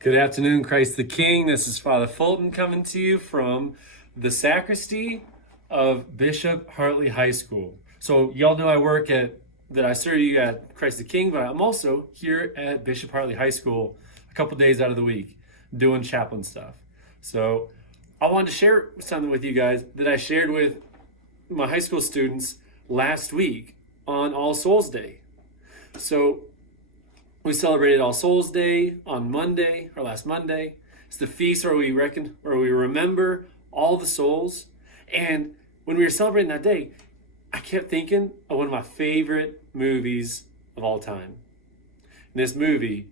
Good afternoon, Christ the King. This is Father Fulton coming to you from the sacristy of Bishop Hartley High School. So y'all know I serve you at Christ the King, but I'm also here at Bishop Hartley High School a couple days out of the week doing chaplain stuff. So I wanted to share something with you guys that I shared with my high school students last week on All Souls Day. So we celebrated All Souls Day on Monday, or last Monday. It's the feast where we remember all the souls. And when we were celebrating that day, I kept thinking of one of my favorite movies of all time. And this movie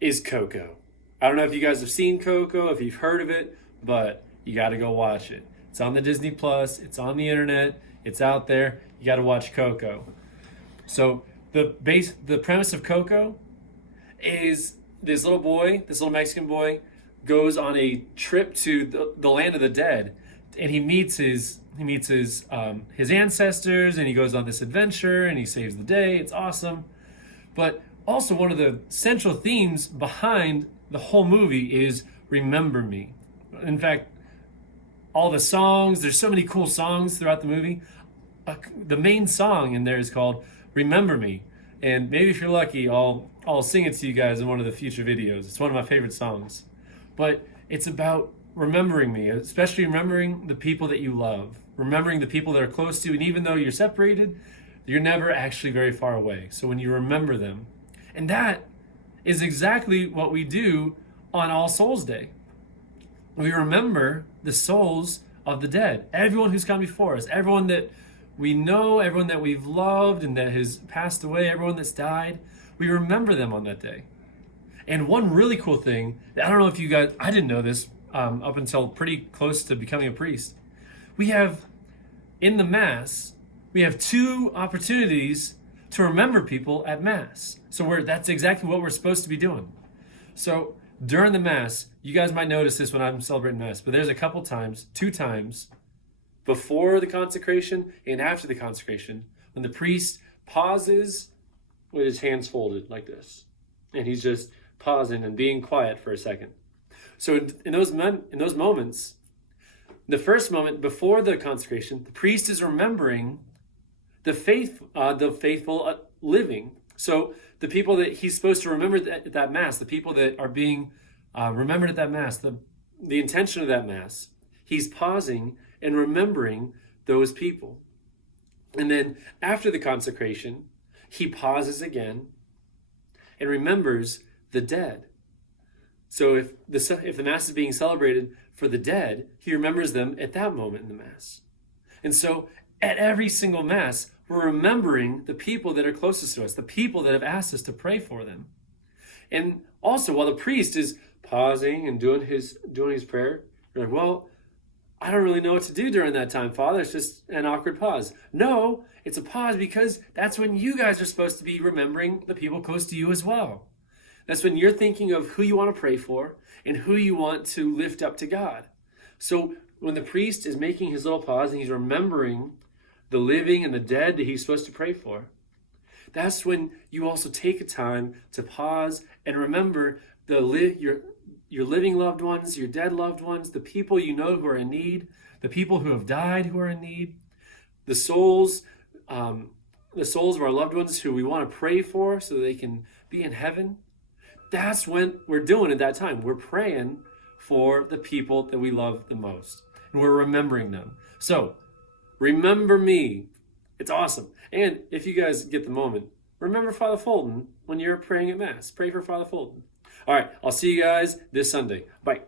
is Coco. I don't know if you guys have seen Coco, if you've heard of it, but you got to go watch it. It's on the Disney Plus. It's on the internet. It's out there. You got to watch Coco. So the premise of Coco is this little Mexican boy, goes on a trip to the land of the dead, and he meets his ancestors, and he goes on this adventure, and he saves the day. It's awesome. But also one of the central themes behind the whole movie is remember me. In fact, all the songs, there's so many cool songs throughout the movie. The main song in there is called Remember Me. And maybe if you're lucky, I'll sing it to you guys in one of the future videos. It's one of my favorite songs. But it's about remembering me, especially remembering the people that you love, remembering the people that are close to you. And even though you're separated, you're never actually very far away. So when you remember them, and that is exactly what we do on All Souls Day. We remember the souls of the dead, everyone who's come before us, everyone that we know, everyone that we've loved and that has passed away, everyone that's died. We remember them on that day. And one really cool thing, I don't know if you guys, I didn't know this up until pretty close to becoming a priest. We have, in the Mass, we have 2 opportunities to remember people at Mass. So that's exactly what we're supposed to be doing. So during the Mass, you guys might notice this when I'm celebrating Mass, but there's a couple times, 2 times, before the consecration and after the consecration, when the priest pauses with his hands folded like this, and he's just pausing and being quiet for a second. So in those moments, the first moment before the consecration, the priest is remembering the faithful living. So the people that he's supposed to remember at that Mass, the people that are being remembered at that Mass, the intention of that Mass, he's pausing and remembering those people. And then after the consecration, he pauses again and remembers the dead. So if the Mass is being celebrated for the dead, he remembers them at that moment in the Mass. And so at every single Mass, we're remembering the people that are closest to us, the people that have asked us to pray for them. And also, while the priest is pausing and doing his prayer, you're like, well, I don't really know what to do during that time, Father. It's just an awkward pause. No, it's a pause because that's when you guys are supposed to be remembering the people close to you as well. That's when you're thinking of who you want to pray for and who you want to lift up to God. So when the priest is making his little pause and he's remembering the living and the dead that he's supposed to pray for, that's when you also take a time to pause and remember your living loved ones, your dead loved ones, the people you know who are in need, the people who have died who are in need, the souls of our loved ones who we want to pray for so that they can be in heaven. That's when we're doing at that time. We're praying for the people that we love the most, and we're remembering them. So remember me. It's awesome. And if you guys get the moment, remember Father Fulton when you're praying at Mass. Pray for Father Fulton. All right, I'll see you guys this Sunday. Bye.